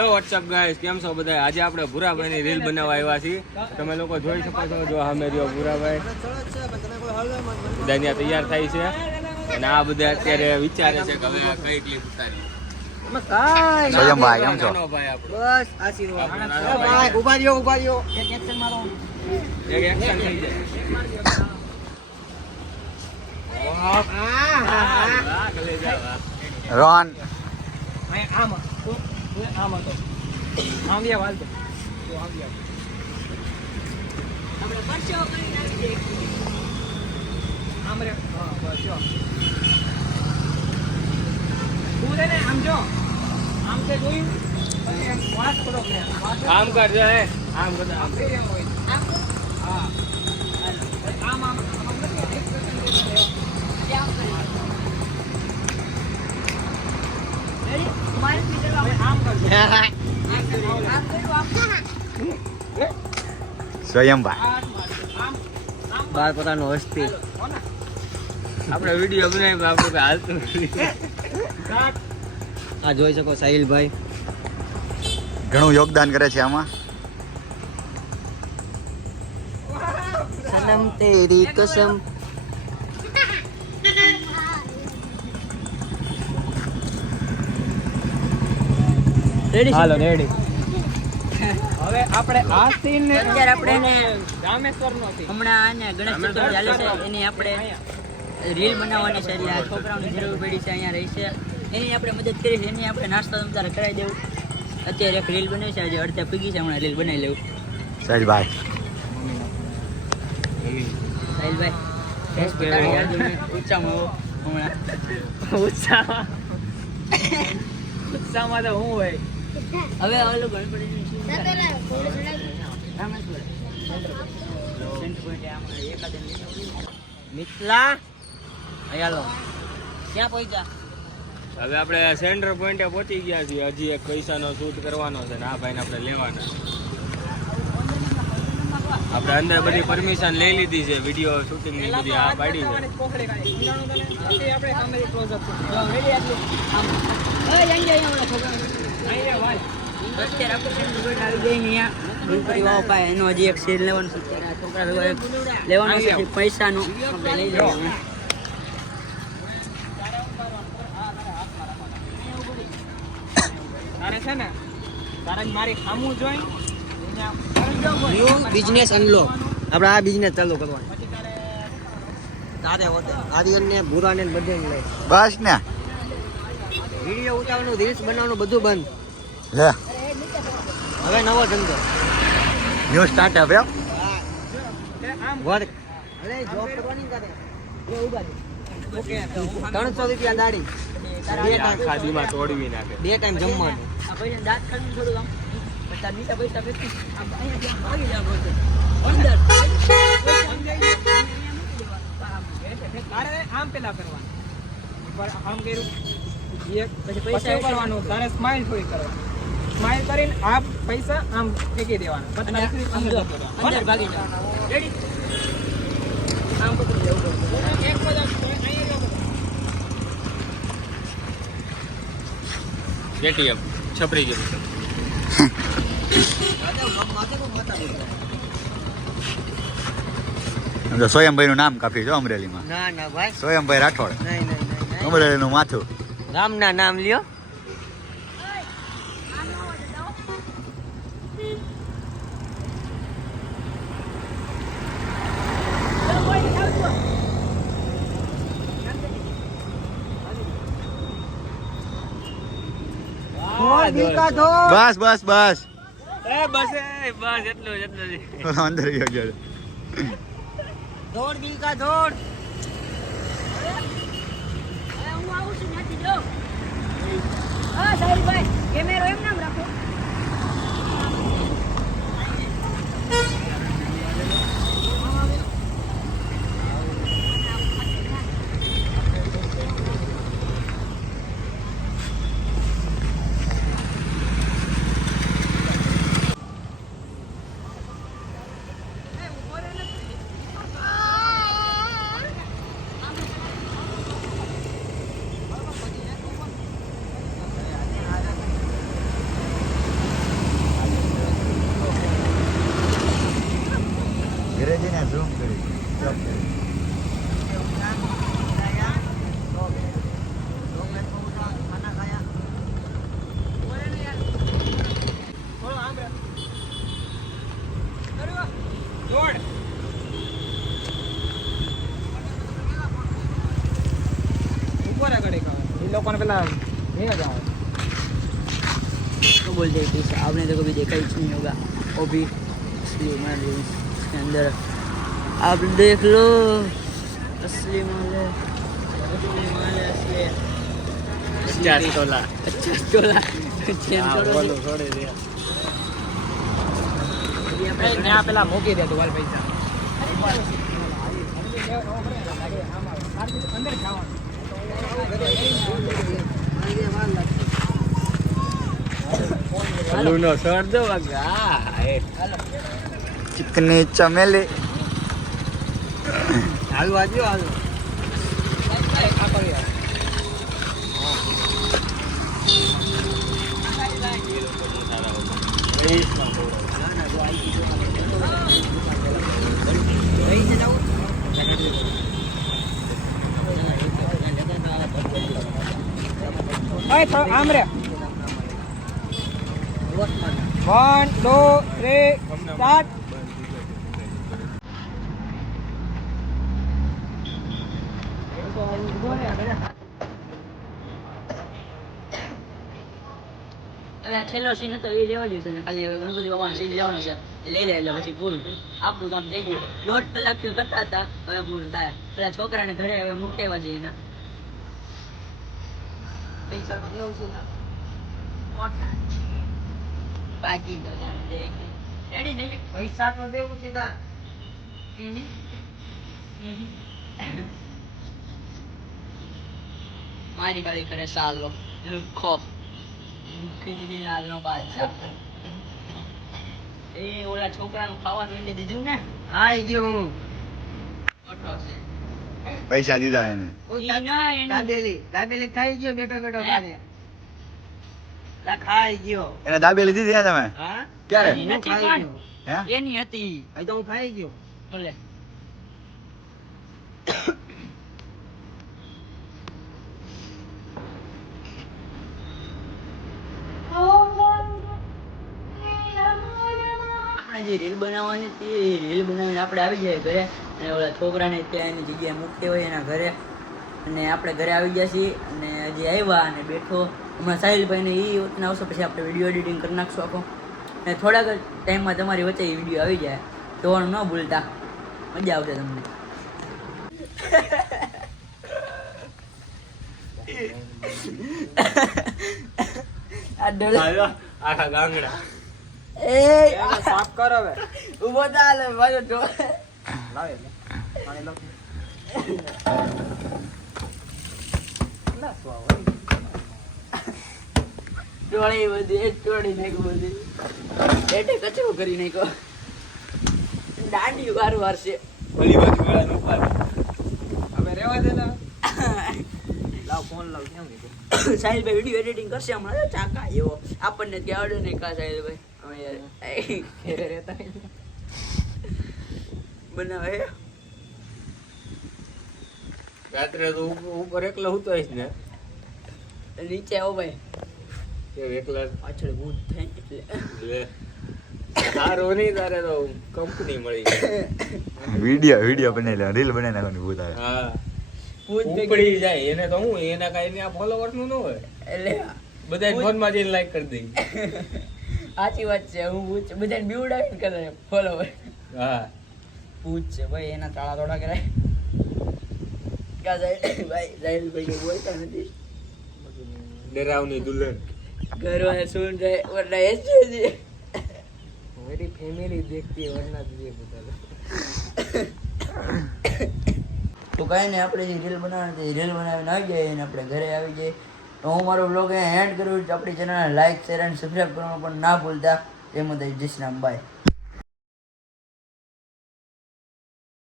Hello WhatsApp guys, કેમ છો બધા? આજે આપણે ભૂરાભાઈની રીલ બનાવવા આવ્યા છીએ. તમે લોકો જોઈ શકો છો, જો સામે રહ્યો ભૂરાભાઈ બધા ત્યાં તૈયાર થાય છે અને આ બધા અત્યારે વિચારે છે કે હવે આ કઈ ક્લિપ ઉતારી. સોયમભાઈ કેમ છો? બસ આશીર્વાદ. ભાઈ ઉભા રહ્યો એક એક્શન મારો. એક એક્શન થઈ જાય. રોહન આમ હતો આમ ગયા વાલ તો આપણે પરસો કરી નાખી આમ રે. હા બસ જો તું રે ને આમ જો આમ તે જોઈ પછી વાસ થોડો લે આમ કરજે, આમ કર, આમ કર. હા આમ આમ સોયમભાઈ બાર પોતાનો હસ્તી આપણે વિડીયો બનાવી આપણે હાલતું આ જોઈ શકો સાહિલભાઈ ઘણું યોગદાન કરે છે આમાં. સનમ તેરી કસમ. હાલો રેડી. હવે આપણે આ સીન ને અત્યારે આપણે એને રામેશ્વરનો સીન હમણાં આને ગણેશ ચતુર્થી ચાલે છે એની આપણે રીલ બનાવવાની છે. એટલે આ છોકરાઓની જરૂર પડી છે, અહીંયા રહી છે, એની આપણે મદદ કરી છે. એની આપણે નાસ્તો તમારે કરાવી દેવું. અત્યારે એક રીલ બની છે, આજે અડધે પીગી છે, હમણાં રીલ બનાવી લેવું. સાહિલભાઈ સાહિલભાઈ ફેસ બતાવી યાર જોઈને ઉચ્ચામાં આવો હમણાં. ઉત્સાહમાં તો હું હોય. હવે ઓલું ગણપતિનું શું રામેશ્વર સેન્ટ પોઈન્ટ આમાં એકાદ મિથલા હાલો ક્યાં પહોંચ્યા? હવે આપણે સેન્ટર પોઈન્ટે પહોંચી ગયા છીએ. હજી એક પૈસાનો શૂટ કરવાનો છે ને આ ભાઈને આપણે લેવાના. આપણે અંદર બધી પરમિશન લઈ લીધી છે, વિડીયો શૂટિંગની બધી આ પાડી છે. આપણે સામે ક્લોઝ અપ જો રેડી આટલું આમ અહીંયા ઓલા છોકરા અહીંયા અત્યારે આપણે સેન્ટ પોઈન્ટ આવી ગઈ અહીંયા ગણપતિ વાવ પાસે. એનો હજી એક સીન લેવાનું છે. અત્યારે આ છોકરા લોકો એક લેવાનું છે પૈસાનું, આપણે લઈ લઈએ. તારે છે ને તારે મારી સામું જોઈ ન્યુ બિઝનેસ અનલોક. આપણે આ બિઝનેસ ચાલુ કરવાનો. તારે હોતે આર્યન ને ભૂરા ને બધાને લઈ બસ ને વિડીયો ઉતારવાનું, રીલ્સ બનાવવાનું બધું બંધ. લે હવે નવો ધંધો ન્યૂ સ્ટાર્ટઅપ એમ. વર્ક. અરે જોબ કરવાની તારે એ ઉભા રહે. ઓકે 300 રૂપિયા દાડી, આખા દીમાં તોડવી નાખે. 2 ટાઈમ જમવાનું. આ પૈસા દાંત કાઢીને થોડું આમ બધા બીજા પૈસા ફેંકી આમ અહીંયા ભાગી જાવ બધું અંદર તારે આમ પેલા કરવાનું. એકવાર આમ કર્યું એક પછી પૈસા પૈસા કરવાનું. તારે સ્માઈલ થોડી કરવાની. સ્માઈલ કરીને આ પૈસા આમ ફેંકી દેવાના. પછી તારે અંદર કરવાનું. અંદર ભાગી જાવ. રેડી? આમ પકડી લેવું. એક બધા અહીંયા એટીએમ છપરી ગયું. સોયમભાઈ નું નામ કાફી છે અમરેલીમાં. ના ના ભાઈ, સોયમભાઈ રાઠોડ, નહીં નહીં નહીં. અમરેલી નું માથું. રામના નામ લ્યો. બસ બસ બસ બસ એટલું જ, એટલું જ. અંદર ગયો ગયો. દોડ દિલ કા દોડ. હું આવું છું ત્યાંથી જો. હા સાહિલભાઈ કેમેરો એમ નામ રાખો. એ લોકોને પેલા નહીં જ આવે तो बोल देती है आपने तो कभी देखा ही नहीं होगा वो भी असली माल है इसके अंदर आप देख लो असली माल है असली 50 તોલા 50 તોલા છોડી દે ત્યાં પેલા મૂકી દે તું પૈસા અંદર આલુનો સર દો વાગા ચિકની ચમેલી હાલ વાજ્યો હાલ આમ રે 1 2 3 સ્ટાર્ટ હવે છેલ્લો સીન હતો એ લેવા જોઈએ છે ખાલી ગણપતિ બાબાનો સીન લેવાનો છે લઈ લે એટલે પછી પૂરું આપણું કામ થઈ ગયું 1.5 કલાકથી કરતા હતા હવે પૂરું થાય પેલા છોકરાને ઘરે હવે મૂકેવા જઈએ એના પૈસા દેવું છું બાકી તો રેડી નહીં પૈસા તો દેવું છે તાર મારી ગાડી કરે સાલો ખો ખીચડી લાલનો બાદશાહ એ ઓલા છોકરાનું ખાવાનું લઈ દીધું ને આઈ ગયો હું ઓટો છે પૈસા દીધા એને દાબેલી ખાઈ ગયો બેઠો બેઠો ખાને ખાઈ ગયો એને દાબેલી દીધી હે તમે હા ક્યારે એની નથી ખાઈ પણ. ગયો હે એની હતી આ તો હું ખાઈ ગયો ભલે આપણે જે રીલ બનાવવાની હતી એ રીલ બનાવીને આપણે આવી જાય ઘરે અને ઓલા છોકરાને ત્યાં એની જગ્યાએ મૂકતી હોય એના ઘરે અને આપણે ઘરે આવી ગયા છીએ અને હજી આવ્યા અને બેઠો હમણાં સાહિલભાઈને એ વખતના આવશે પછી આપણે વિડીયો એડિટિંગ કરી નાખશું આખો અને થોડાક જ ટાઈમમાં તમારી વચ્ચે એ વિડીયો આવી જાય જોવાનું ન ભૂલતા મજા આવશે તમને આ ડોલા આખા ગાંગડા સાફ કર હવે ઉભો ચાલે મારો લાવે પાણી લાવ ના સ્વાવ ટોળી બધી એ ટોળી નાખ્યું બધી એટલે કચરો કરી નાખ્યો દાંડી વાર છે ઓલી બાજુ વાળા નો પાડ હવે રેવા દે ને લાવ ફોન લાવ કેમ કીધું સાહિલભાઈ વિડીયો એડિટિંગ કરશે હમણાં ચાકા એવો આપણને કે આવડે નહીં કા સાહિલભાઈ અમે યાર ઘેરે રહેતા બનાવે રાત્રે તો ઉપર એકલા હું તો આવીશ ને નીચે આવો ભાઈ કે એકલા પાછળ ભૂત થાય એટલે લે સારો નહીં તારે તો કંપની મળી વિડીયો બનાવી લે રીલ બનાવી નાખવાની ભૂત આવે હા ભૂત ઉપડી જાય એને તો હું એના કાંઈ આ ફોલોવર નું ન હોય એટલે બધા ફોન માં જઈને લાઈક કરી દઈ સાચી વાત છે હું ભૂત બધાને બીવડાવીને કરે ફોલોવર હા ભૂત છે ભાઈ એના તાળા તોડા કરાય કા સાહિલ ભાઈ સાહિલભાઈ કઈ બોલતા નથી ડરાવની દુલ્હન घर वाले सुन रहे वरना ऐसे जी मेरी फैमिली देखती है वरना तुझे बता તો કાંઈ નહીં આપણે જે રીલ બનાવવાની હતી રીલ બનાવીને આવી જાય અને આપણે ઘરે આવી જઈએ તો હું મારો બ્લોગ અહીંયા એન્ડ કરું છું આપણી ચેનલને લાઈક શેર અને સબસ્ક્રાઈબ કરવાનું પણ ના ભૂલતા એ મને જય શ્રી રામ બાય